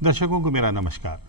दर्शकों को मेरा नमस्कार।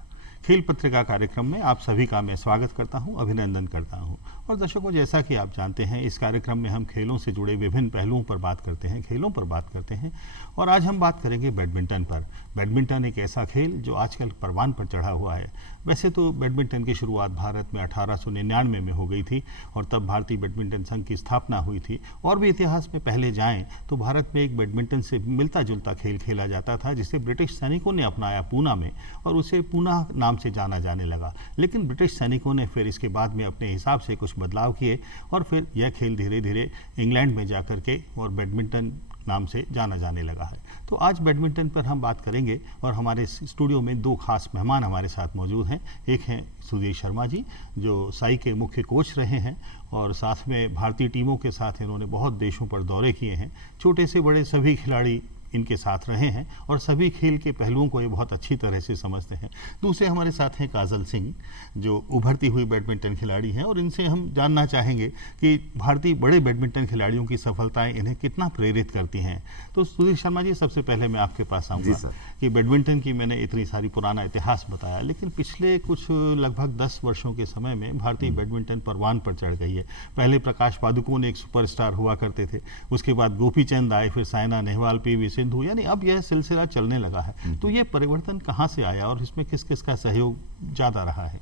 खेल पत्रिका कार्यक्रम में आप सभी का मैं स्वागत करता हूं, अभिनंदन करता हूं। और दर्शकों, जैसा कि आप जानते हैं, इस कार्यक्रम में हम खेलों से जुड़े विभिन्न पहलुओं पर बात करते हैं, खेलों पर बात करते हैं। और आज हम बात करेंगे बैडमिंटन पर। बैडमिंटन एक ऐसा खेल जो आजकल परवान पर चढ़ा हुआ है। वैसे तो बैडमिंटन की शुरुआत भारत में 1899 में हो गई थी और तब भारतीय बैडमिंटन संघ की स्थापना हुई थी। और भी इतिहास में पहले जाएं तो भारत में एक बैडमिंटन से मिलता जुलता खेल खेला जाता था, जिसे ब्रिटिश सैनिकों ने अपनाया पूना में, और उसे पूना नाम से जाना जाने लगा। लेकिन ब्रिटिश सैनिकों ने फिर इसके बाद में अपने हिसाब से कुछ बदलाव किए और फिर यह खेल धीरे धीरे इंग्लैंड में जाकर के और बैडमिंटन नाम से जाना जाने लगा है। तो आज बैडमिंटन पर हम बात करेंगे और हमारे स्टूडियो में दो खास मेहमान हमारे साथ मौजूद हैं। एक हैं सुधीर शर्मा जी, जो साई के मुख्य कोच रहे हैं और साथ में भारतीय टीमों के साथ इन्होंने बहुत देशों पर दौरे किए हैं। छोटे से बड़े सभी खिलाड़ी इनके साथ रहे हैं और सभी खेल के पहलुओं को ये बहुत अच्छी तरह से समझते हैं। दूसरे हमारे साथ हैं काजल सिंह, जो उभरती हुई बैडमिंटन खिलाड़ी हैं और इनसे हम जानना चाहेंगे कि भारतीय बड़े बैडमिंटन खिलाड़ियों की सफलताएं इन्हें कितना प्रेरित करती हैं। तो सुधीर शर्मा जी, सबसे पहले मैं आपके पास आऊँगा कि बैडमिंटन की मैंने इतनी सारी पुराना इतिहास बताया, लेकिन पिछले कुछ लगभग 10 वर्षों के समय में भारतीय बैडमिंटन परवान पर चढ़ गई है। पहले प्रकाश पादुकोण एक सुपरस्टार हुआ करते थे, उसके बाद गोपी चंद आए, फिर साइना नेहवाल, पीवी सिंधु, यानी अब यह सिलसिला चलने लगा है। तो ये परिवर्तन कहाँ से आया और इसमें किस किस का सहयोग ज़्यादा रहा है?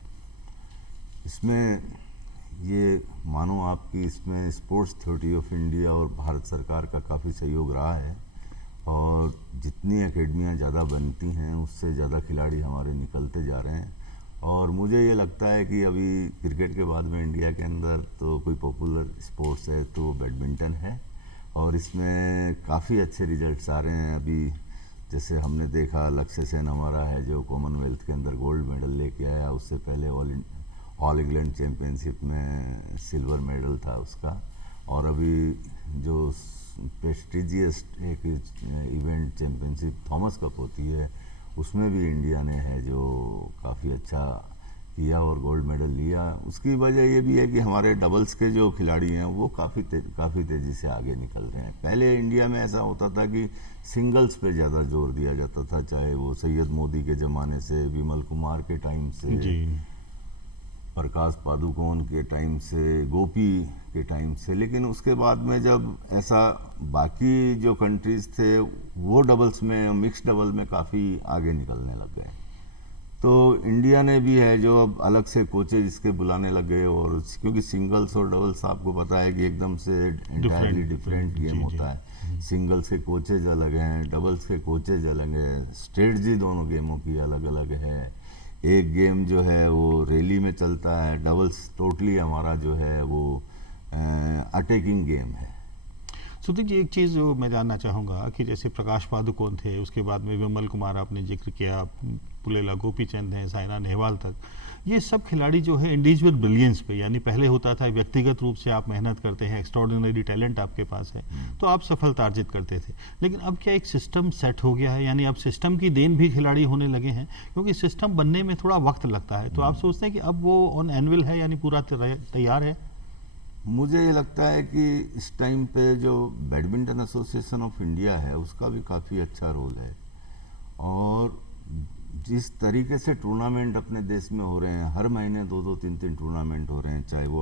इसमें ये मानो आपकी इसमें स्पोर्ट्स अथॉरिटी ऑफ इंडिया और भारत सरकार का काफ़ी सहयोग रहा है और जितनी एकेडमियाँ ज़्यादा बनती हैं उससे ज़्यादा खिलाड़ी हमारे निकलते जा रहे हैं। और मुझे ये लगता है कि अभी क्रिकेट के बाद में इंडिया के अंदर तो कोई पॉपुलर स्पोर्ट्स है तो बैडमिंटन है और इसमें काफ़ी अच्छे रिजल्ट्स आ रहे हैं। अभी जैसे हमने देखा लक्ष्य सेन हमारा है जो कॉमनवेल्थ के अंदर गोल्ड मेडल लेके आया, उससे पहले ऑल इंग्लैंड चैम्पियनशिप में सिल्वर मेडल था उसका। और अभी जो प्रेस्टिजियस एक इवेंट चैम्पियनशिप थॉमस कप होती है उसमें भी इंडिया ने है जो काफ़ी अच्छा किया और गोल्ड मेडल लिया। उसकी वजह ये भी है कि हमारे डबल्स के जो खिलाड़ी हैं वो काफ़ी तेज़ी से आगे निकल रहे हैं। पहले इंडिया में ऐसा होता था कि सिंगल्स पे ज़्यादा जोर दिया जाता था, चाहे वो सैयद मोदी के ज़माने से, विमल कुमार के टाइम से जी, प्रकाश पादुकोण के टाइम से, गोपी के टाइम से। लेकिन उसके बाद में जब ऐसा बाकी जो कंट्रीज़ थे वो डबल्स में, मिक्स डबल में काफ़ी आगे निकलने लग गए, तो इंडिया ने भी है जो अब अलग से कोचेज इसके बुलाने लग गए। और क्योंकि सिंगल्स और डबल्स आपको पता है कि एकदम से एंटायरली डिफरेंट गेम होता है। सिंगल्स के कोचेज अलग हैं, डबल्स के कोचेज अलग हैं, स्ट्रेटजी दोनों गेमों की अलग अलग है। एक गेम जो है वो रैली में चलता है, डबल्स टोटली हमारा जो है वो अटैकिंग गेम है। सुधीर जी, एक चीज़ जो मैं जानना चाहूँगा कि जैसे प्रकाश पादुकोण थे, उसके बाद में विमल कुमार आपने जिक्र किया, पुलेला गोपी चंद हैं, साइना नेहवाल तक, ये सब खिलाड़ी जो है इंडिविजुअल ब्रिलियंस पे, यानी पहले होता था व्यक्तिगत रूप से आप मेहनत करते हैं, एक्स्ट्रॉर्डिनरी टैलेंट आपके पास है तो आप सफलता अर्जित करते थे। लेकिन अब क्या एक सिस्टम सेट हो गया है, यानी अब सिस्टम की देन भी खिलाड़ी होने लगे हैं, क्योंकि सिस्टम बनने में थोड़ा वक्त लगता है। तो आप सोचते हैं कि अब वो ऑन एनुअल है, यानी पूरा तैयार है? मुझे ये लगता है कि इस टाइम पे जो बैडमिंटन एसोसिएशन ऑफ इंडिया है उसका भी काफ़ी अच्छा रोल है। और जिस तरीके से टूर्नामेंट अपने देश में हो रहे हैं, हर महीने 2-2, 3-3 टूर्नामेंट हो रहे हैं, चाहे वो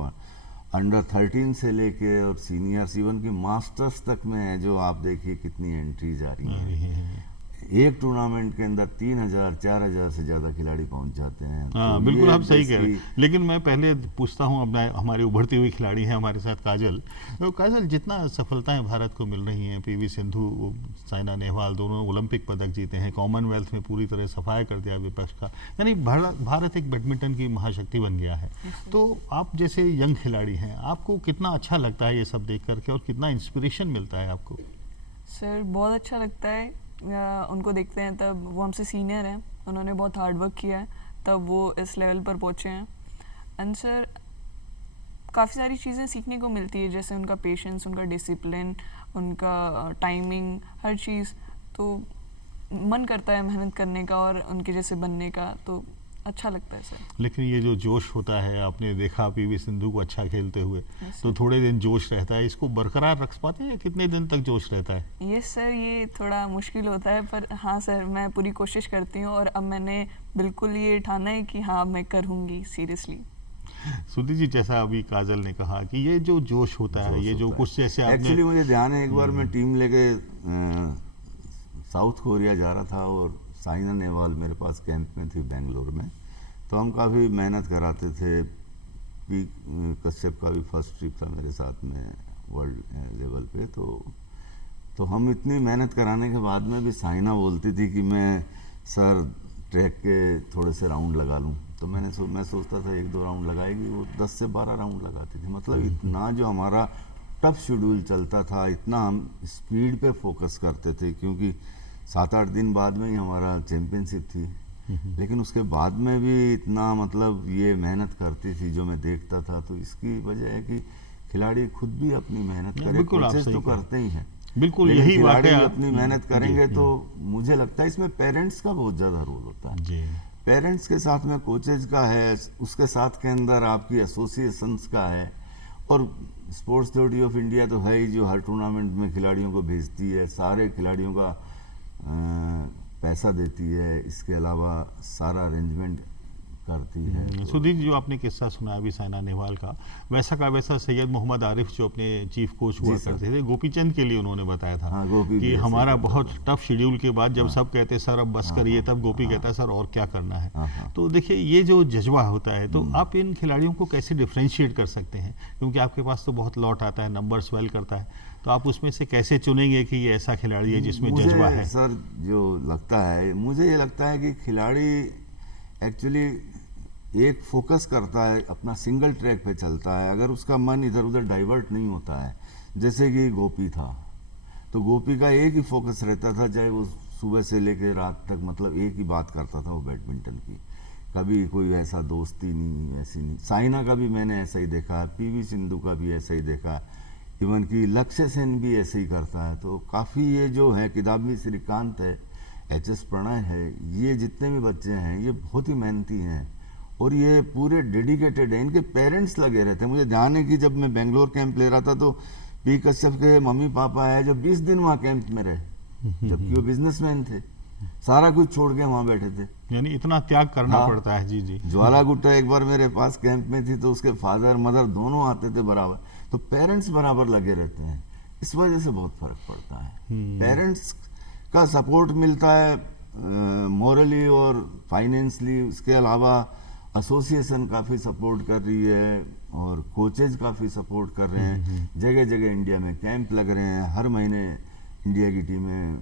अंडर 13 से लेके और सीनियर्स इवन की मास्टर्स तक में है, जो आप देखिए कितनी एंट्रीज आ रही हैं। एक टूर्नामेंट के अंदर 3,000-4,000 से ज़्यादा खिलाड़ी पहुंच जाते हैं। हाँ, बिल्कुल आप सही कह रहे हैं। लेकिन मैं पहले पूछता हूं, अब हमारी उभरती हुई खिलाड़ी हैं हमारे साथ काजल। तो काजल, जितना सफलताएं भारत को मिल रही हैं, पीवी सिंधु, साइना नेहवाल दोनों ओलंपिक पदक जीते हैं, कॉमनवेल्थ में पूरी तरह सफाया कर दिया विपक्ष का, यानी भारत एक बैडमिंटन की महाशक्ति बन गया है। तो आप जैसे यंग खिलाड़ी हैं, आपको कितना अच्छा लगता है ये सब देख करके और कितना इंस्पिरेशन मिलता है आपको? सर बहुत अच्छा लगता है, उनको देखते हैं तब वो हमसे सीनियर हैं, उन्होंने बहुत हार्ड वर्क किया है तब वो इस लेवल पर पहुँचे हैं। एंड सर काफ़ी सारी चीज़ें सीखने को मिलती है, जैसे उनका पेशेंस, उनका डिसिप्लिन, उनका टाइमिंग, हर चीज़। तो मन करता है मेहनत करने का और उनके जैसे बनने का। तो अच्छा लगता है सर। लेकिन ये जो जोश होता है, आपने देखा पीवी सिंधु को अच्छा खेलते हुए, Yes, तो थोड़े दिन जोश रहता है, इसको बरकरार रख पाते हैं या कितने दिन तक जोश रहता है? यस सर, ये थोड़ा मुश्किल होता है, पर हाँ सर, मैं पूरी कोशिश करती हूँ और अब मैंने बिल्कुल ये ठाना है कि हाँ मैं करूँगी सीरियसली। सुधीर जी, जैसा अभी काजल ने कहा कि ये जो जोश होता है, ये जो कुछ जैसे आपने एक्चुअली मुझे ध्यान है, एक बार मैं टीम लेके साउथ कोरिया जा रहा था और साइना नेहवाल मेरे पास कैंप में थी बेंगलोर में, तो हम काफ़ी मेहनत कराते थे। पी कश्यप का भी फर्स्ट ट्रिप था मेरे साथ में वर्ल्ड लेवल पे, तो हम इतनी मेहनत कराने के बाद में भी साइना बोलती थी कि मैं सर ट्रैक के थोड़े से राउंड लगा लूँ, तो मैं सोचता था 1-2 राउंड लगाएगी, वो 10 से 12 राउंड लगाती थी। मतलब इतना जो हमारा टफ शेड्यूल चलता था, इतना हम स्पीड पे फोकस करते थे, क्योंकि 7-8 दिन बाद में ही हमारा चैम्पियनशिप थी। लेकिन उसके बाद में भी इतना मतलब ये मेहनत करती थी जो मैं देखता था, तो इसकी वजह है कि खिलाड़ी खुद भी अपनी मेहनत करें, कोचेस तो करते ही हैं, बिल्कुल लेकिन यही खिलाड़ी वाकया अपनी मेहनत करेंगे तो मुझे लगता है इसमें पेरेंट्स का बहुत ज़्यादा रोल होता है। जी। पेरेंट्स के साथ में कोचेज का है, उसके साथ के अंदर आपकी एसोसिएशंस का है, और स्पोर्ट्स अथॉरिटी ऑफ इंडिया तो है ही जो हर टूर्नामेंट में खिलाड़ियों को भेजती है, सारे खिलाड़ियों का पैसा देती है, इसके अलावा सारा अरेंजमेंट करती है। सुधीर जी, जो आपने किस्सा सुना अभी साइना नेहवाल का, वैसा का वैसा सैयद मोहम्मद आरिफ जो अपने चीफ कोच हुआ करते थे, गोपीचंद के लिए उन्होंने बताया था हाँ, गोपी कि हमारा बहुत टफ शेड्यूल के बाद जब सब कहते सर अब बस करिए, तब गोपी कहता सर और क्या करना है। तो देखिए ये जो जज्बा होता है, तो आप इन खिलाड़ियों को कैसे डिफ्रेंशिएट कर सकते हैं, क्योंकि आपके पास तो बहुत लॉट आता है, नंबर स्वेल करता है, तो आप उसमें से कैसे चुनेंगे कि ये ऐसा खिलाड़ी है जिसमें जज्बा है? सर जो लगता है, मुझे ये लगता है कि खिलाड़ी एक्चुअली एक फोकस करता है, अपना सिंगल ट्रैक पे चलता है, अगर उसका मन इधर उधर डाइवर्ट नहीं होता है, जैसे कि गोपी था, तो गोपी का एक ही फोकस रहता था, चाहे वो सुबह से लेकर रात तक, मतलब एक ही बात करता था वो बैडमिंटन की, कभी कोई ऐसा दोस्ती नहीं, ऐसी नहीं। साइना का भी मैंने ऐसा ही देखा है, पीवी सिंधु का भी ऐसा ही देखा है, इवन कि लक्ष्य सेन भी ऐसे ही करता है। तो काफ़ी ये जो है, किदाम्बी श्रीकांत है, HS प्रणय है, ये जितने भी बच्चे हैं ये बहुत ही मेहनती हैं और ये पूरे डेडिकेटेड हैं, इनके पेरेंट्स लगे रहते हैं। मुझे ध्यान है कि जब मैं बेंगलोर कैंप ले रहा था तो पी कश्यप के मम्मी पापा है जो 20 दिन वहाँ कैंप में रहे, जबकि वो बिजनेसमैन थे, सारा कुछ छोड़ के वहाँ बैठे थे। यानी इतना त्याग करना पड़ता है। जी जी। ज्वाला गुट्टा एक बार मेरे पास कैंप में थी, तो उसके फादर मदर दोनों आते थे बराबर, तो पेरेंट्स बराबर लगे रहते हैं, इस वजह से बहुत फर्क पड़ता है। पेरेंट्स का सपोर्ट मिलता है मोरली और फाइनेंशली, उसके अलावा एसोसिएशन काफ़ी सपोर्ट कर रही है और कोचेज काफ़ी सपोर्ट कर रहे हैं। जगह जगह इंडिया में कैंप लग रहे हैं, हर महीने इंडिया की टीमें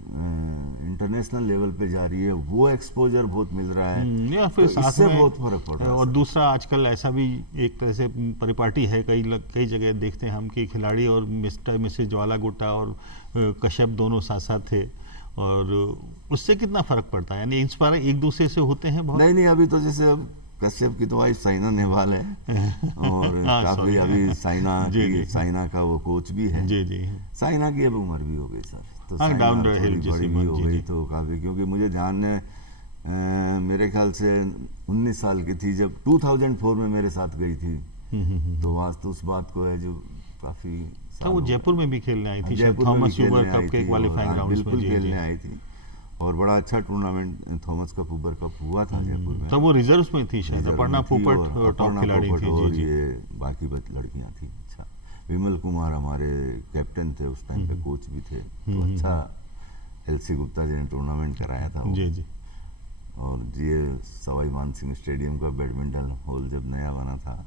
इंटरनेशनल लेवल पे जा रही है, वो एक्सपोजर बहुत मिल रहा है, या फिर तो इससे बहुत फर्क पड़ रहा है। और दूसरा आजकल ऐसा भी एक तरह से परिपाटी है, कई जगह देखते हैं हम कि खिलाड़ी और मिस्टर मिसेज ज्वाला गुट्टा और कश्यप दोनों साथ साथ थे, और उससे कितना फर्क पड़ता है? यानी इंस्पायर एक दूसरे से होते हैं बहुत? नहीं, अभी तो जैसे अब कश्यप की तो वाइफ साइना नेहवाल है और काफी अभी साइना का वो कोच भी है। जी जी। साइना की अब उम्र भी हो गई सर, तो हाँ, डाउन द हिल बड़ी भी हो गई, तो काफी, क्योंकि मुझे ध्यान है मेरे ख्याल से 19 साल की थी जब 2004 में मेरे साथ गई थी, तो आज तो उस बात को है जो काफी तो वो जयपुर में भी खेलने आई थी, जयपुर थॉमस यूबर कप के क्वालिफाइंग राउंड्स में। बिल्कुल खेलने आई थी और बड़ा अच्छा tournament Thomas cup Uber cup हुआ था जयपुर में। तब वो रिजर्व्स में थी शायद, अपर्णा पोपट टॉप खिलाड़ी थी। और ये बाकी लड़कियां थी। अच्छा, विमल कुमार हमारे कैप्टन थे उस टाइम पे, कोच भी थे, तो अच्छा LC गुप्ता जी ने टूर्नामेंट कराया था जी जी। और ये सवाई मान सिंह स्टेडियम का बैडमिंटन हॉल जब नया बना था,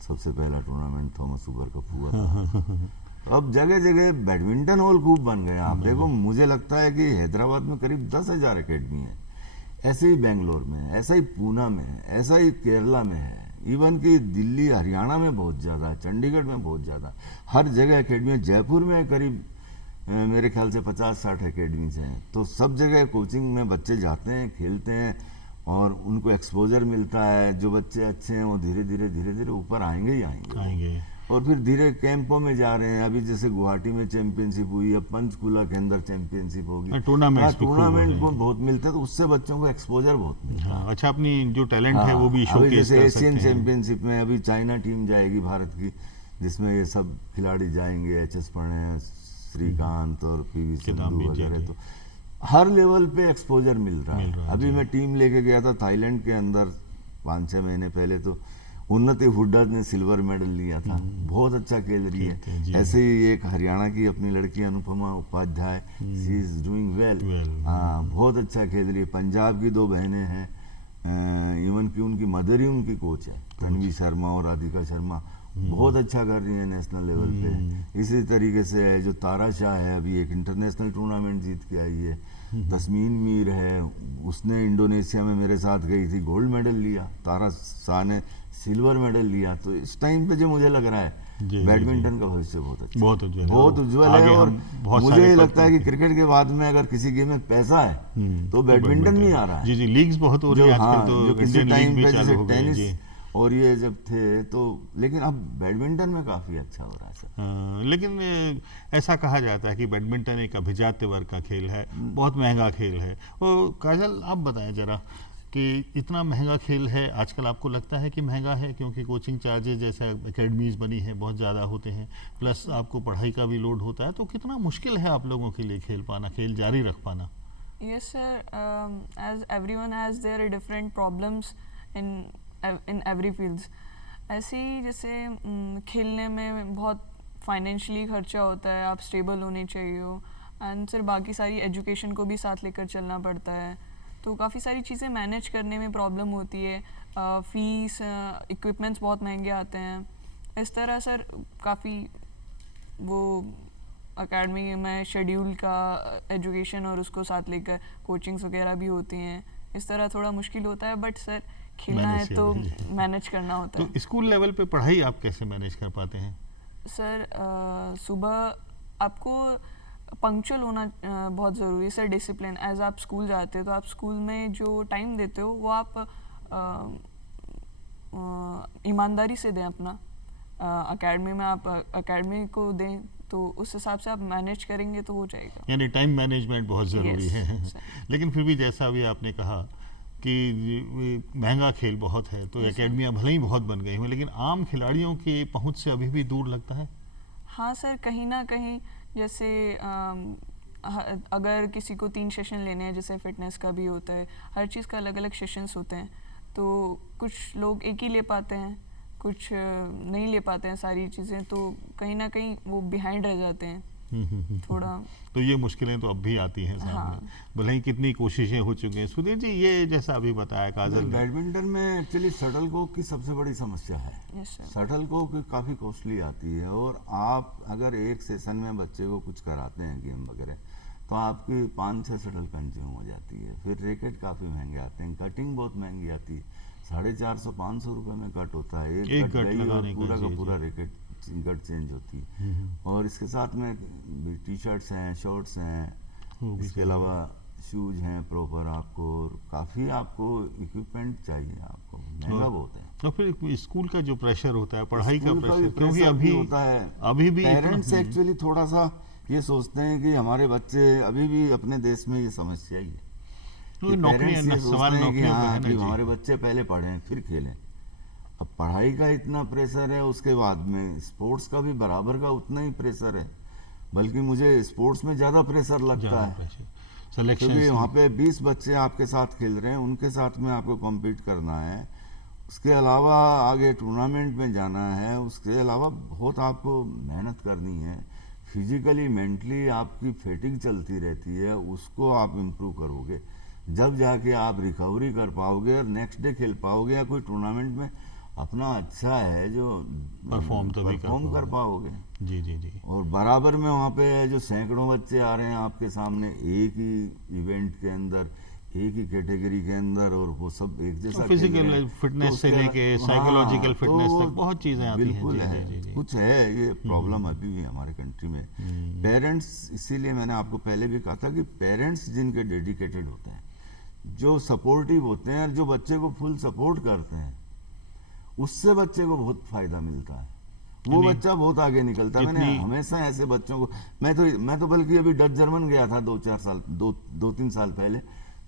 सबसे पहला टूर्नामेंट थॉमस ऊबर कप हुआ था। अब जगह जगह बैडमिंटन हॉल खूब बन गए। आप देखो, मुझे लगता है कि हैदराबाद में करीब 10,000 अकेडमी है, ऐसे ही बेंगलोर में, ऐसा ही पूना में, ऐसा ही केरला में है, इवन कि दिल्ली हरियाणा में बहुत ज़्यादा, चंडीगढ़ में बहुत ज़्यादा, हर जगह अकेडमी है। जयपुर में करीब मेरे ख्याल से 50-60 अकेडमीज हैं, तो सब जगह कोचिंग में बच्चे जाते हैं, खेलते हैं और उनको एक्सपोजर मिलता है। जो बच्चे अच्छे हैं वो धीरे धीरे ऊपर आएंगे ही आएंगे। और फिर धीरे कैंपों में जा रहे हैं। अभी जैसे गुवाहाटी में चैंपियनशिप हुई, अब पंचकुला के अंदर चैंपियनशिप होगी, टूर्नामेंट्स भी खूब हो रहे टूर्नामेंट हैं। बहुत मिलते हैं, तो उससे बच्चों को एक्सपोजर बहुत मिलता है। हाँ, अच्छा, अपनी जो टैलेंट है वो भी अभी शोकेस जैसे कर एशियन सकते हैं। चैंपियनशिप में अभी चाइना टीम जाएगी भारत की, जिसमें ये सब खिलाड़ी जाएंगे, एच.एस. प्रणय, श्रीकांत और पी.वी. सिंधु किदाम्बी, जी, वगैरह। जी। तो हर लेवल पे एक्सपोजर मिल रहा मिल रहा है। है, अभी जी। मैं टीम लेके गया था थाईलैंड के अंदर 5-6 महीने पहले, तो उन्नति हुड्डा ने सिल्वर मेडल लिया था, बहुत अच्छा खेल रही खेलते हैं, है। जी। ऐसे ही एक हरियाणा की अपनी लड़की Anupama Upadhyay, she is doing well, हाँ बहुत अच्छा खेल रही है। पंजाब की 2 बहनें हैं, इवन की उनकी मदर ही उनकी कोच है, तन्वी शर्मा और राधिका शर्मा, बहुत अच्छा कर रही है नेशनल लेवल पे। इसी तरीके से है जो तारा शाह है, अभी एक इंटरनेशनल टूर्नामेंट जीत के आई है। तस्मीन मीर है, उसने इंडोनेशिया में मेरे साथ गई थी, गोल्ड मेडल लिया। तारा शाह ने सिल्वर मेडल लिया। तो इस टाइम पे जो मुझे लग रहा है जी, बैडमिंटन का भविष्य बहुत अच्छा, बहुत उज्जवल है। बहुत उज्जवल आगे है। और हम बहुत मुझे सारे ये पद लगता है कि देखेंगे। क्रिकेट के बाद में अगर किसी गेम में पैसा है तो बैडमिंटन में ही आ रहा है। जी जी, लीग्स बहुत हो रही है आजकल, तो जो किसी इंडियन लीग टाइम भी पे चालू जैसे हो गई है, जी। टेनिस और ये जब थे तो, लेकिन अब बैडमिंटन में काफी अच्छा हो रहा है सर। लेकिन ऐसा कहा जाता है कि बैडमिंटन एक अभिजात्य वर्ग का खेल है, बहुत महंगा खेल है। और काजल, आप बताएं जरा कि इतना महंगा खेल है आजकल, आपको लगता है कि महंगा है? क्योंकि कोचिंग चार्जेस जैसे एकेडमीज बनी है बहुत ज़्यादा होते हैं, प्लस आपको पढ़ाई का भी लोड होता है, तो कितना मुश्किल है आप लोगों के लिए खेल पाना, खेल जारी रख पाना? Yes, sir. As everyone has their different problems in every fields. ऐसे ही जैसे खेलने में बहुत फाइनेंशियली खर्चा होता है, आप स्टेबल होने चाहिए हो, एंड सर बाकी सारी एजुकेशन को भी साथ लेकर चलना पड़ता है, तो काफ़ी सारी चीज़ें मैनेज करने में प्रॉब्लम होती है। फीस, इक्विपमेंट्स बहुत महंगे आते हैं। इस तरह सर काफ़ी वो अकेडमी में शेड्यूल का एजुकेशन और उसको साथ लेकर कोचिंग्स वगैरह भी होती हैं, इस तरह थोड़ा मुश्किल होता है। बट सर खेलना है मैनेज तो करना मैनेज करना होता है। तो स्कूल लेवल पे पढ़ाई आप कैसे मैनेज कर पाते हैं? सर सुबह आपको पंक्चुअल होना बहुत ज़रूरी है सर, डिसिप्लिन। एज आप स्कूल जाते हो तो आप स्कूल में जो टाइम देते हो वो आप ईमानदारी से दें अपना। एकेडमी में आप एकेडमी को दें तो उस हिसाब से आप मैनेज करेंगे तो हो जाएगा। यानी टाइम मैनेजमेंट बहुत ज़रूरी Yes, है। sir. लेकिन फिर भी जैसा अभी आपने कहा कि महंगा खेल बहुत है, तो Yes, sir. एकेडमियाँ भले ही बहुत बन गई हुई, लेकिन आम खिलाड़ियों की पहुंच से अभी भी दूर लगता है। हाँ सर, कहीं ना कहीं जैसे अगर किसी को 3 सेशन लेने हैं, जैसे फिटनेस का भी होता है, हर चीज़ का अलग अलग सेशंस होते हैं, तो कुछ लोग एक ही ले पाते हैं, कुछ नहीं ले पाते हैं सारी चीज़ें, तो कहीं ना कहीं वो बिहाइंड रह जाते हैं थोड़ा। तो ये मुश्किलें तो अब भी आती हैं सामने, हाँ। भले ही कितनी कोशिशें हो चुकी हैं। सुधीर जी, ये जैसा अभी बताया काजल ने, बैडमिंटन में एक्चुअली शटल कॉक की सबसे बड़ी समस्या है। Yes sir. शटल कॉक काफ़ी कॉस्टली आती है, और आप अगर एक सेशन में बच्चे को कुछ कराते हैं गेम वगैरह, तो आपकी 5-6 शटल कंज्यूम हो जाती है। फिर रैकेट काफ़ी महंगे आते हैं, कटिंग बहुत महंगी आती है, 450-500 रुपये में कट होता है एक कट कट गई और लगाने का, पूरा का जी, पूरा रैकेट गट चेंज होती है। और इसके साथ में टी शर्ट्स हैं, शॉर्ट्स हैं, वो भी इसके अलावा शूज हैं प्रॉपर आपको, और काफ़ी आपको इक्विपमेंट चाहिए, आपको महंगा बहुत है। तो फिर स्कूल का जो प्रेशर होता है, पढ़ाई का स्कूल प्रेशर, भी क्योंकि प्रेशर भी अभी होता है। अभी भी पेरेंट्स एक्चुअली थोड़ा सा ये सोचते हैं कि हमारे बच्चे, अभी भी अपने देश में ये समस्या ही है कि नौकरी, parents ये सवाल सोचते हैं कि नौकरियों का हाँ है ना कि जी। हमारे बच्चे पहले पढ़ें फिर खेलें। अब पढ़ाई का इतना प्रेशर है, उसके बाद में स्पोर्ट्स का भी बराबर का उतना ही प्रेशर है, बल्कि मुझे स्पोर्ट्स में ज़्यादा प्रेशर लगता है, सिलेक्शन क्योंकि वहाँ पे 20 बच्चे आपके साथ खेल रहे हैं, उनके साथ में आपको कॉम्पीट करना है, उसके अलावा आगे टूर्नामेंट में जाना है, उसके अलावा बहुत आपको मेहनत करनी है, फिजिकली मेंटली आपकी फेटिंग चलती रहती है, उसको आप इम्प्रूव करोगे जब जाके आप रिकवरी कर पाओगे और नेक्स्ट डे खेल पाओगे, या कोई टूर्नामेंट में अपना अच्छा है जो परफॉर्म कर पाओगे। जी जी जी। और बराबर में वहाँ पे जो सैकड़ों बच्चे आ रहे हैं आपके सामने एक ही इवेंट के अंदर, एक ही कैटेगरी के अंदर, और वो सब एक जैसा फिजिकल फिटनेस से लेके साइकोलॉजिकल फिटनेस तक बहुत चीज़ें आती हैं। बिल्कुल जी, है, जी, जी, जी। कुछ है ये प्रॉब्लम अभी भी हमारे कंट्री में। पेरेंट्स, इसीलिए मैंने आपको पहले भी कहा था कि पेरेंट्स जिनके डेडिकेटेड होते हैं, जो सपोर्टिव होते हैं, और जो बच्चे को फुल सपोर्ट करते हैं, उससे बच्चे को बहुत फायदा मिलता है। वो यानी बच्चा बहुत आगे निकलता है। मैंने जितनी- हमेशा ऐसे बच्चों को, मैं तो बल्कि अभी डच जर्मन गया था 2-3 साल पहले,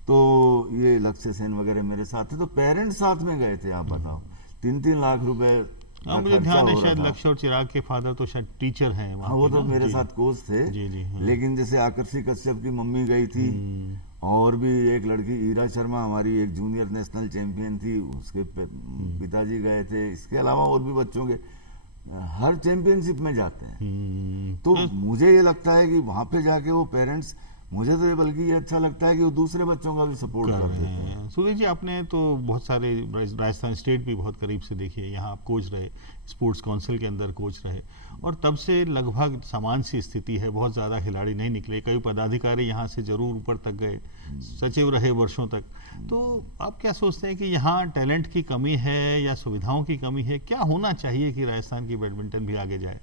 तो ये लक्ष्य सेन वगैरह मेरे साथ थे, तो पेरेंट्स साथ में गए थे। आप बताओ 3-3 लाख रुपए का मुझे खर्चा ध्यान है हो रहा शायद था। लक्ष्य और चिराग के फादर तो शायद टीचर हैं वहाँ हाँ, वो पे तो ना? मेरे जी, साथ कोच थे। जी जी हाँ। लेकिन जैसे आकर्षी कश्यप की मम्मी गई थी, और भी एक लड़की ईरा शर्मा हमारी एक जूनियर नेशनल चैंपियन थी, उसके पिताजी गए थे। इसके अलावा और भी बच्चों के हर चैंपियनशिप में जाते हैं। तो मुझे ये लगता है कि वहाँ पे जाके वो पेरेंट्स, मुझे तो ये बल्कि ये अच्छा लगता है कि वो दूसरे बच्चों का भी सपोर्ट कर कर रहे देते हैं। हैं। सुधीर जी, आपने तो बहुत सारे राजस्थान स्टेट भी बहुत करीब से देखी है, यहाँ आप कोच रहे, स्पोर्ट्स काउंसिल के अंदर कोच रहे, और तब से लगभग समान सी स्थिति है, बहुत ज़्यादा खिलाड़ी नहीं निकले, कई पदाधिकारी यहाँ से जरूर ऊपर तक गए, सचिव रहे वर्षों तक। तो आप क्या सोचते हैं कि यहाँ टैलेंट की कमी है या सुविधाओं की कमी है? क्या होना चाहिए कि राजस्थान की बैडमिंटन भी आगे जाए?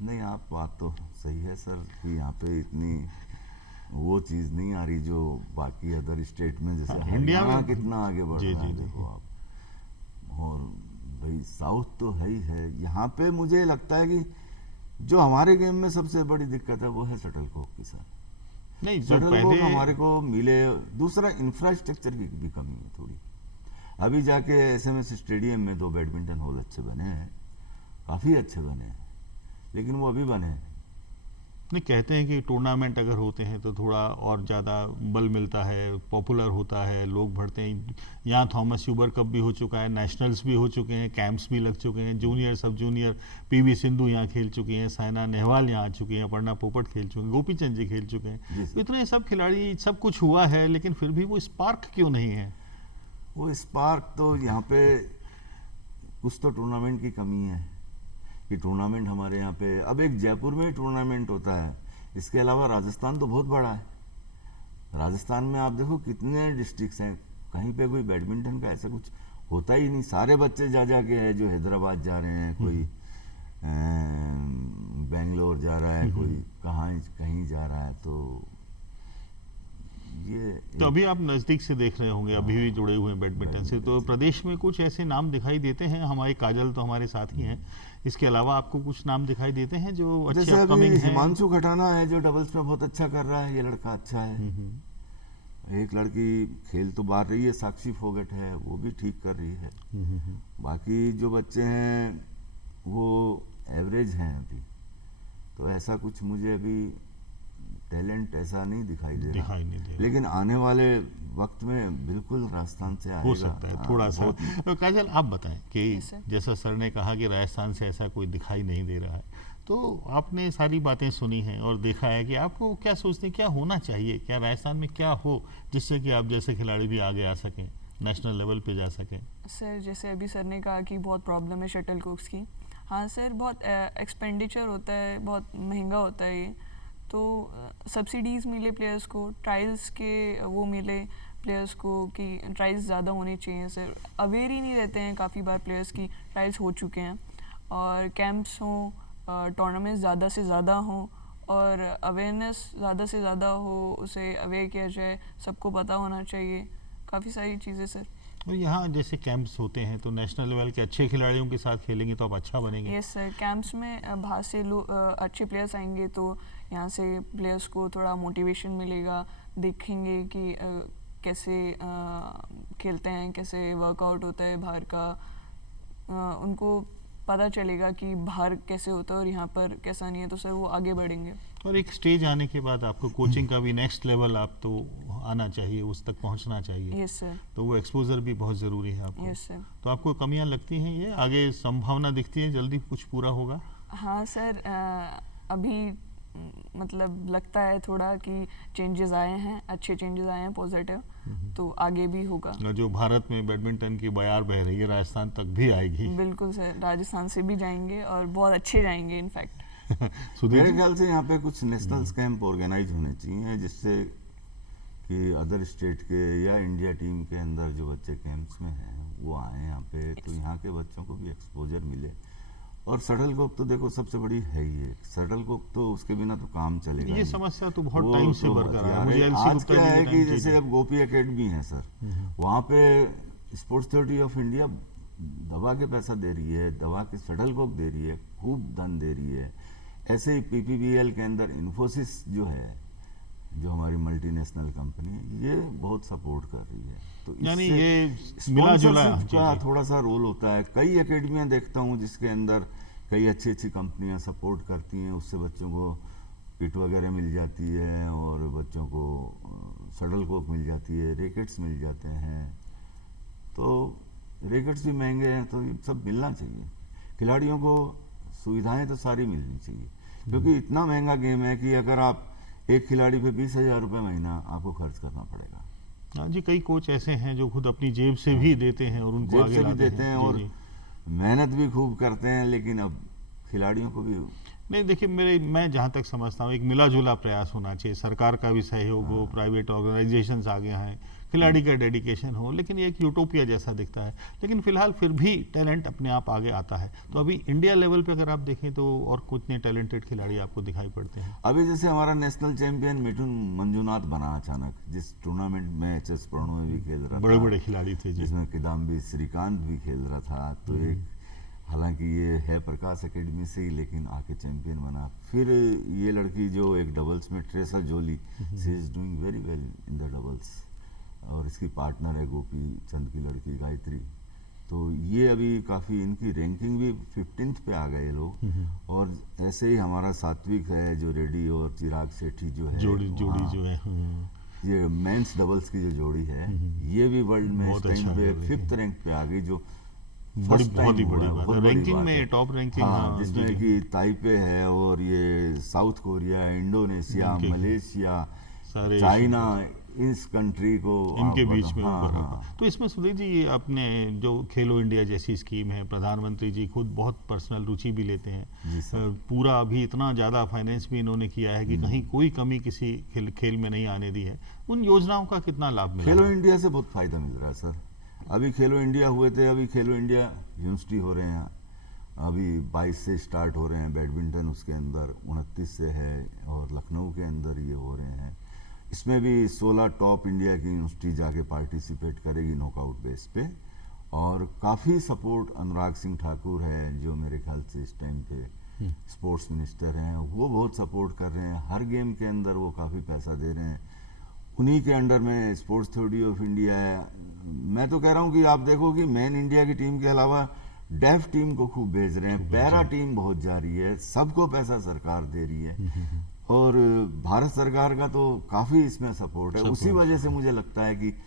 नहीं, आप बात तो सही है सर कि यहाँ पे इतनी वो चीज़ नहीं आ रही जो बाकी अदर स्टेट में, जैसे हाँ, इंडिया हरियाणा में कितना आगे बढ़ जी, रहा है जी, जी। देखो आप। और भाई साउथ तो है ही है। यहाँ पे मुझे लगता है कि जो हमारे गेम में सबसे बड़ी दिक्कत है वो है शटल कॉक की सर। नहीं, जो शटल कॉक पहले हमारे को मिले। दूसरा इंफ्रास्ट्रक्चर की भी कमी है थोड़ी। अभी जाके एसएमएस स्टेडियम में 2 बैडमिंटन हॉल अच्छे बने हैं, काफ़ी अच्छे बने हैं, लेकिन वो अभी बने हैं। नहीं, कहते हैं कि टूर्नामेंट अगर होते हैं तो थोड़ा और ज़्यादा बल मिलता है, पॉपुलर होता है, लोग बढ़ते हैं। यहाँ थॉमस ह्यूबर कप भी हो चुका है, नेशनल्स भी हो चुके हैं, कैंप्स भी लग चुके हैं, जूनियर सब जूनियर पीवी सिंधु यहाँ खेल चुकी हैं, साइना नेहवाल यहाँ आ चुकी हैं, अपर्णा पोपट खेल चुके हैं, गोपीचंद जी खेल चुके जी हैं। सर। तो इतने सब खिलाड़ी, सब कुछ हुआ है, लेकिन फिर भी वो स्पार्क क्यों नहीं है? वो स्पार्क तो यहाँ पे कुछ तो टूर्नामेंट की कमी है कि टूर्नामेंट हमारे यहाँ पे, अब एक जयपुर में ही टूर्नामेंट होता है, इसके अलावा राजस्थान तो बहुत बड़ा है। राजस्थान में आप देखो कितने डिस्ट्रिक्ट्स हैं, कहीं पे कोई बैडमिंटन का ऐसा कुछ होता ही नहीं। सारे बच्चे जा के है, जो हैदराबाद जा रहे हैं, कोई बेंगलोर जा रहा है, कोई कहीं जा रहा है। तो ये तो अभी आप नज़दीक से देख रहे होंगे, अभी भी जुड़े हुए हैं बैडमिंटन से, तो प्रदेश में कुछ ऐसे नाम दिखाई देते हैं? हमारी काजल तो हमारे साथ ही हैं, इसके अलावा आपको कुछ नाम दिखाई देते हैं जो अच्छे जैसे अभी अपकमिंग हैं? हिमांशु खटाना है जो डबल्स में बहुत अच्छा कर रहा है, ये लड़का अच्छा है। एक लड़की खेल तो बाहर रही है, साक्षी फोगट है, वो भी ठीक कर रही है। बाकी जो बच्चे हैं वो एवरेज हैं अभी। तो ऐसा कुछ मुझे अभी टैलेंट ऐसा नहीं दिखाई दे रहा, नहीं दे रहा। लेकिन आने वाले वक्त में बिल्कुल राजस्थान से आएगा। हो सकता है हाँ, थोड़ा सा। बहुत- तो काजल, आप बताएं कि Yes, sir. जैसा सर ने कहा कि राजस्थान से ऐसा कोई दिखाई नहीं दे रहा है, तो आपने सारी बातें सुनी हैं और देखा है कि आपको क्या सोचते हैं, क्या होना चाहिए, क्या राजस्थान में क्या हो जिससे कि आप जैसे खिलाड़ी भी आगे आ सकें, नेशनल लेवल पे जा सकें? सर जैसे अभी सर ने कहा कि बहुत प्रॉब्लम है शटल कॉक्स की। हाँ सर, बहुत एक्सपेंडिचर होता है, बहुत महंगा होता है ये। तो सब्सिडीज़ मिले प्लेयर्स को, ट्रायल्स के वो मिले प्लेयर्स को कि ट्रायल्स ज़्यादा होने चाहिए सर। अवेयर ही नहीं रहते हैं काफ़ी बार प्लेयर्स की ट्रायल्स हो चुके हैं, और कैंप्स हों, टूर्नामेंट्स ज़्यादा से ज़्यादा हों, और अवेयरनेस ज़्यादा से ज़्यादा हो, उसे अवेयर किया जाए, सबको पता होना चाहिए, काफ़ी सारी चीज़ें सर। और यहाँ जैसे कैंप्स होते हैं तो नेशनल लेवल के अच्छे खिलाड़ियों के साथ खेलेंगे तो आप अच्छा बनेंगे। यस सर, कैंप्स में बाहर से अच्छे प्लेयर्स आएंगे तो यहाँ से प्लेयर्स को थोड़ा मोटिवेशन मिलेगा, देखेंगे कि कैसे खेलते हैं, कैसे वर्कआउट होता है बाहर का, उनको पता चलेगा कि बाहर कैसे होता है और यहाँ पर कैसा नहीं है, तो सर वो आगे बढ़ेंगे। और एक स्टेज आने के बाद आपको कोचिंग का भी नेक्स्ट लेवल आप तो आना चाहिए, उस तक पहुंचना चाहिए। Yes sir. तो वो एक्सपोजर भी बहुत ज़रूरी है आपको। Yes sir. तो आपको कमियां लगती हैं, ये आगे संभावना दिखती है जल्दी कुछ पूरा होगा? हाँ सर, अभी मतलब लगता है थोड़ा कि चेंजेस आए हैं, अच्छे चेंजेस आए हैं, पॉजिटिव, तो आगे भी होगा। जो भारत में बैडमिंटन की बयार बह रही है राजस्थान तक भी आएगी। बिल्कुल सर, राजस्थान से भी जाएंगे और बहुत अच्छे जाएंगे इनफैक्ट। सुधीर मेरे जी? ख्याल से यहाँ पे कुछ नेशनल कैंप ऑर्गेनाइज होने चाहिए, जिससे कि अदर स्टेट के या इंडिया टीम के अंदर जो बच्चे कैंप्स में हैं वो आए यहाँ पे, तो यहाँ के बच्चों को भी एक्सपोजर मिले। और शटल कॉक तो देखो सबसे बड़ी है ही है, शटल कॉक तो उसके बिना तो काम चलेगा ये नहीं। समस्या तो बहुत वो टाइम से तो बरकरार है। हथियार मुझे है। एलसी आज गुप्ता क्या जी है के कि टाइम- जी, जैसे जी। अब गोपी एकेडमी है सर, वहाँ पे स्पोर्ट्स अथॉरिटी ऑफ इंडिया दबा के पैसा दे रही है, दबा के शटल कॉक दे रही है, खूब धन दे रही है। ऐसे ही पीपीबीएल के अंदर इन्फोसिस जो है, जो हमारी मल्टीनेशनल कंपनी है, ये बहुत सपोर्ट कर रही है। तो यानी इससे ये मिला जुला स्पॉन्सरशिप जी, का जी। थोड़ा सा रोल होता है। कई एकेडमियां देखता हूँ जिसके अंदर कई अच्छी अच्छी कंपनियां सपोर्ट करती हैं, उससे बच्चों को किट वगैरह मिल जाती है और बच्चों को शटल कॉक मिल जाती है, रैकेट्स मिल जाते हैं। तो रैकेट्स भी महंगे हैं, तो ये सब मिलना चाहिए। खिलाड़ियों को सुविधाएं तो सारी मिलनी चाहिए, क्योंकि इतना महंगा गेम है कि अगर आप एक खिलाड़ी पे 20,000 रुपये महीना आपको खर्च करना पड़ेगा। हाँ जी, कई कोच ऐसे हैं जो खुद अपनी जेब से भी देते हैं और उनको जेब आगे से भी लाते देते हैं जी, और जी। मेहनत भी खूब करते हैं, लेकिन अब खिलाड़ियों को भी नहीं देखिए, मैं जहाँ तक समझता हूँ एक मिला जुला प्रयास होना चाहिए, सरकार का भी सहयोग हो, प्राइवेट ऑर्गेनाइजेशंस आगे आएँ, खिलाड़ी का डेडिकेशन हो, लेकिन ये एक यूटोपिया जैसा दिखता है। लेकिन फिलहाल फिर भी टैलेंट अपने आप आगे आता है। तो अभी इंडिया लेवल पे अगर आप देखें तो और कितने टैलेंटेड खिलाड़ी आपको दिखाई पड़ते हैं? अभी जैसे हमारा नेशनल चैंपियन मिथुन मंजुनाथ बना अचानक, जिस टूर्नामेंट में एचएस प्रणो में भी खेल रहा बड़े था, बड़े खिलाड़ी थे जी। जिसमें किदाम्बी श्रीकांत भी खेल रहा था। तो एक, हालांकि ये है प्रकाश एकेडमी से ही, लेकिन आके चैंपियन बना। फिर ये लड़की जो एक डबल्स में Treesa Jolly, she is doing very well in the doubles, और इसकी पार्टनर है गोपी चंद की लड़की गायत्री। तो ये अभी काफ़ी, इनकी रैंकिंग भी 15th पे आ गए लोग। और ऐसे ही हमारा सात्विक है जो रेड्डी और चिराग सेठी जो है, जोड़ी हाँ, जो है। ये मेंस डबल्स की जो जोड़ी है, ये भी वर्ल्ड में इस बहुत टाइम अच्छा पे जोड़ी है। 5th रैंक पे आ गई, जो बड़ी first बहुत ही time हुआ बड़ी है, बात बहुत है, बड़ी रैंकिंग बात में है। Top ranking. हाँ, जी, जिसमें जी। कि ताइपे है और ये साउथ कोरिया, इंडोनेशिया, इनके- मलेशिया, सारे चाइना, इस कंट्री को इनके आप बीच बताओ। में हाँ, ऊपर हाँ। है। तो इसमें सुधीर जी, ये अपने जो खेलो इंडिया जैसी स्कीम है, प्रधानमंत्री जी खुद बहुत पर्सनल रुचि भी लेते हैं। जी सर। पूरा अभी इतना ज़्यादा फाइनेंस भी इन्होंने किया है कि कहीं कोई कमी किसी खेल में नहीं आने दी है। उन योजनाओं का कितना लाभ मिला खेलो है? इंडिया से बहुत फायदा मिल रहा है सर। अभी खेलो इंडिया हुए थे, अभी खेलो इंडिया यूनिवर्सिटी हो रहे हैं, अभी 22 से स्टार्ट हो रहे हैं। बैडमिंटन उसके अंदर 29 से है, और लखनऊ के अंदर ये हो रहे हैं। इसमें भी 16 टॉप इंडिया की यूनिवर्सिटी जाके पार्टिसिपेट करेगी नॉकआउट बेस पे। और काफ़ी सपोर्ट अनुराग सिंह ठाकुर है, जो मेरे ख्याल से इस टाइम पे स्पोर्ट्स मिनिस्टर हैं, वो बहुत सपोर्ट कर रहे हैं। हर गेम के अंदर वो काफ़ी पैसा दे रहे हैं। उन्हीं के अंडर में स्पोर्ट्स अथॉरिटी ऑफ इंडिया है। मैं तो कह रहा हूँ कि आप देखो कि मेन इंडिया की टीम के अलावा डेफ टीम को खूब भेज रहे हैं, पैरा टीम बहुत जा रही है, सबको पैसा सरकार दे रही है। और भारत सरकार का तो काफ़ी इसमें सपोर्ट है। उसी वजह से मुझे लगता है कि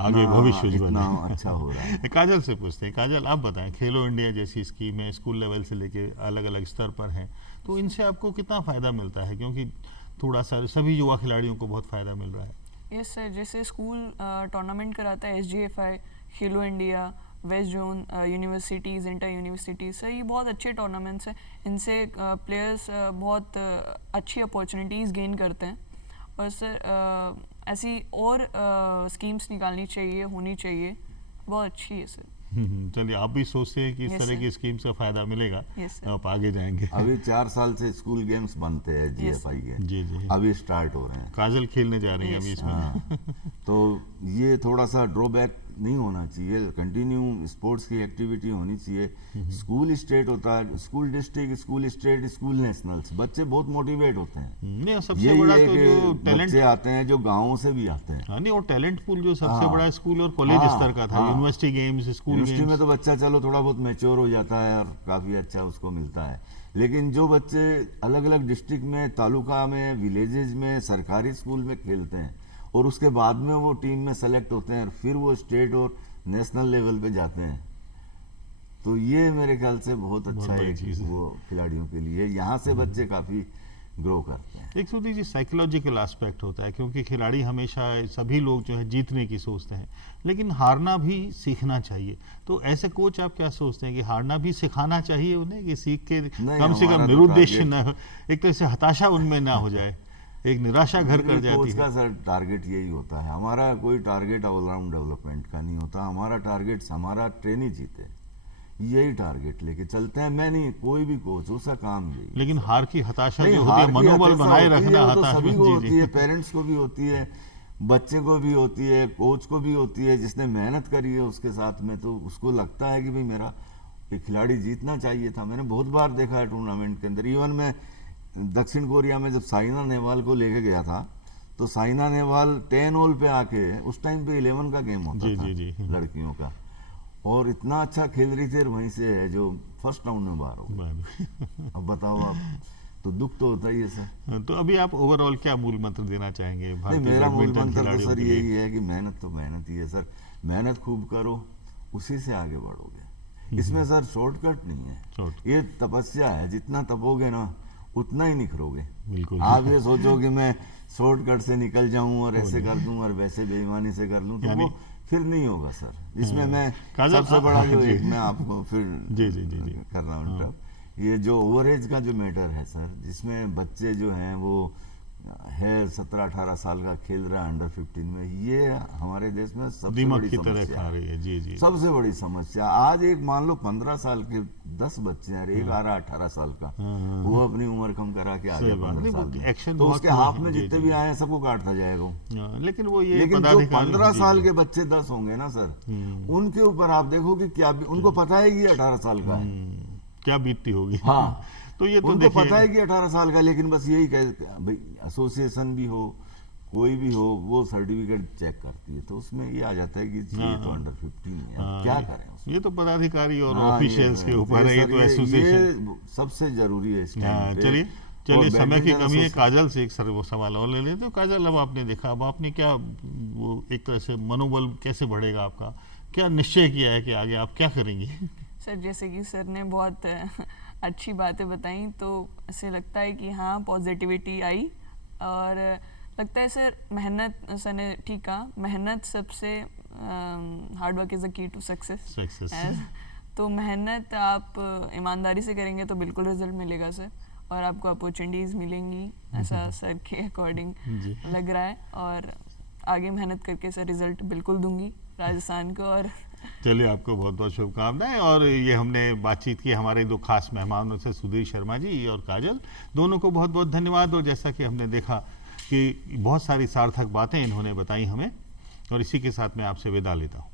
आगे भविष्य उज्ज्वल इतना है। अच्छा हो रहा है। काजल से पूछते हैं। काजल, आप बताएं, खेलो इंडिया जैसी स्कीम है, स्कूल लेवल से लेके अलग अलग स्तर पर है, तो इनसे आपको कितना फ़ायदा मिलता है? क्योंकि थोड़ा सा सभी युवा खिलाड़ियों को बहुत फ़ायदा मिल रहा है। यस सर, जैसे स्कूल टूर्नामेंट कराता है SGFI, खेलो India, west zone universities, inter universities, sir ये बहुत अच्छे टूर्नामेंट्स हैं। इनसे प्लेयर्स बहुत अच्छी अपॉर्चुनिटीज़ गेन करते हैं। और सर ऐसी और स्कीम्स निकालनी चाहिए, होनी चाहिए, बहुत अच्छी है सर। चलिए, आप भी सोचते हैं कि इस Yes, तरह sir. की स्कीम से फ़ायदा मिलेगा, Yes, sir. आप आगे जाएंगे। अभी 4 साल से स्कूल गेम्स बनते हैं GFI के, जी जी। अभी स्टार्ट हो रहे हैं। काजल खेलने जा रही है अभी Yes. इसमें। हाँ, तो ये थोड़ा सा ड्रॉबैक नहीं होना चाहिए। कंटिन्यू स्पोर्ट्स की एक्टिविटी होनी चाहिए। स्कूल स्टेट होता है, school district, school state, school nationals, बच्चे बहुत मोटिवेट होते हैं। नहीं, सबसे यही बड़ा है तो कि जो टैलेंट, बच्चे आते हैं जो गाँवों से भी आते हैं। हाँ नहीं, और टैलेंट पूल जो सबसे हाँ। बड़ा स्कूल और कॉलेज हाँ, स्तर का था, हाँ। यूनिवर्सिटी गेम्स, स्कूल यूनिवर्सिटी में गेम्स। तो बच्चा चलो थोड़ा बहुत मैच्योर हो जाता है और काफ़ी अच्छा उसको मिलता है। लेकिन जो बच्चे अलग अलग डिस्ट्रिक्ट में, तालुका में, विलेजेस में, सरकारी स्कूल में खेलते हैं और उसके बाद में वो टीम में सेलेक्ट होते हैं और फिर वो स्टेट और नेशनल लेवल पे जाते हैं, तो ये मेरे ख्याल से बहुत अच्छा बड़ी है चीज़ है। वो खिलाड़ियों के लिए। यहाँ से बच्चे काफ़ी ग्रो करते हैं। एक सुधी जी, साइकोलॉजिकल एस्पेक्ट होता है, क्योंकि खिलाड़ी हमेशा, सभी लोग जो है जीतने की सोचते हैं, लेकिन हारना भी सीखना चाहिए। तो ऐसे कोच आप क्या सोचते हैं कि हारना भी सिखाना चाहिए उन्हें, कि सीख के कम से हमारा कम तो निरुद्देश्य target- न हो, एक तरह से हताशा उनमें ना हो जाए, एक निराशा घर कर जाती कोच का है। सर टारगेट यही होता है। हमारा कोई टारगेट ऑलराउंड डेवलपमेंट का नहीं होता। हमारा टारगेट हमारा ट्रेनी जीते, यही टारगेट लेके चलते हैं। मैं नहीं, कोई भी कोच, उसका काम यही है। लेकिन हार की हताशा नहीं, जो होती है, हार की मनोबल हताशा बनाए होती है, रखना, वो तो हताशा, सभी को जी होती जी। है, पेरेंट्स को भी होती है। बच्चे को भी होती है, कोच को भी होती है, जिसने मेहनत करी है उसके साथ में, तो उसको लगता है कि भाई मेरा ये खिलाड़ी जीतना चाहिए था। मैंने बहुत बार देखा है टूर्नामेंट के अंदर। इवन मैं दक्षिण कोरिया में जब साइना नेहवाल को लेके गया था, तो साइना नेहवाल 10 ऑल पे आके, उस टाइम पे 11 का गेम होता था लड़कियों का, और इतना अच्छा खेल रही थी, और वहीं से है जो फर्स्ट राउंड में बाहर हो गई। अब बताओ आप, तो दुख तो होता ही है सर। तो अभी आप ओवरऑल क्या मूल मंत्र देना चाहेंगे? नहीं, मेरा मूल मंत्र तो सर यही है कि मेहनत तो मेहनत ही है सर। मेहनत खूब करो, उसी से आगे बढ़ोगे। इसमें सर शॉर्टकट नहीं है, ये तपस्या है। जितना तपोगे ना उतना ही निखरोगे। बिल्कुल। आप ये सोचो कि मैं शॉर्टकट से निकल जाऊं और ऐसे कर दूं और वैसे बेईमानी से कर लूं, तो वो फिर नहीं होगा सर। इसमें मैं सबसे बड़ा जो एक मैं आपको फिर कर रहा हूँ, ये जो ओवरेज का जो मैटर है सर, जिसमें बच्चे जो हैं वो है 17-18 साल का खेल रहा है अंडर 15 में, ये हमारे देश में सबसे बड़ी समस्या है। जी। सबसे बड़ी समस्या। आज एक मान लो 15 साल के 10 10 हैं, एक आ रहा 18 साल का, वो अपनी उम्र कम करा के आ गया 15 साल में, तो उसके हाथ में जितने भी आए सबको काटता जाएगा। लेकिन वो ये लेकिन जो 15 साल के बच्चे 10 होंगे ना सर, उनके ऊपर आप देखो कि क्या, उनको पता है कि 18 साल का है, क्या बीतती होगी। हाँ, तो ये तो उनको पता है कि 18 साल का, लेकिन बस यही भाई एसोसिएशन भी हो, कोई भी हो, वो सर्टिफिकेट चेक करती है, तो उसमें ये आ जाता है कि ये तो अंडर 15 है, क्या करें उसमें? ये तो पदाधिकारी और ऑफिशियल्स के ऊपर है, ये तो एसोसिएशन सबसे जरूरी है। चलिए समय की कमी है। काजल से एक वो सवाल और ले लेते हो। काजल, अब आपने देखा, अब आपने क्या वो एक तरह से मनोबल कैसे बढ़ेगा आपका? क्या निश्चय किया है कि आगे आप क्या करेंगे? सर, जैसे कि सर ने बहुत अच्छी बातें बताई, तो ऐसे लगता है कि हाँ, पॉजिटिविटी आई, और लगता है सर मेहनत, सर ने ठीक कहा, मेहनत सबसे, hard work is the key to success. तो मेहनत आप ईमानदारी से करेंगे तो बिल्कुल रिजल्ट मिलेगा सर, और आपको अपॉर्चुनिटीज़ मिलेंगी, ऐसा सर के अकॉर्डिंग लग रहा है। और आगे मेहनत करके सर रिजल्ट बिल्कुल दूंगी राजस्थान को। और चलिए, आपको बहुत बहुत शुभकामनाएं। और ये हमने बातचीत की हमारे दो खास मेहमानों से, सुधीर शर्मा जी और काजल, दोनों को बहुत बहुत धन्यवाद। और जैसा कि हमने देखा कि बहुत सारी सार्थक बातें इन्होंने बताई हमें, और इसी के साथ मैं आपसे विदा लेता हूँ।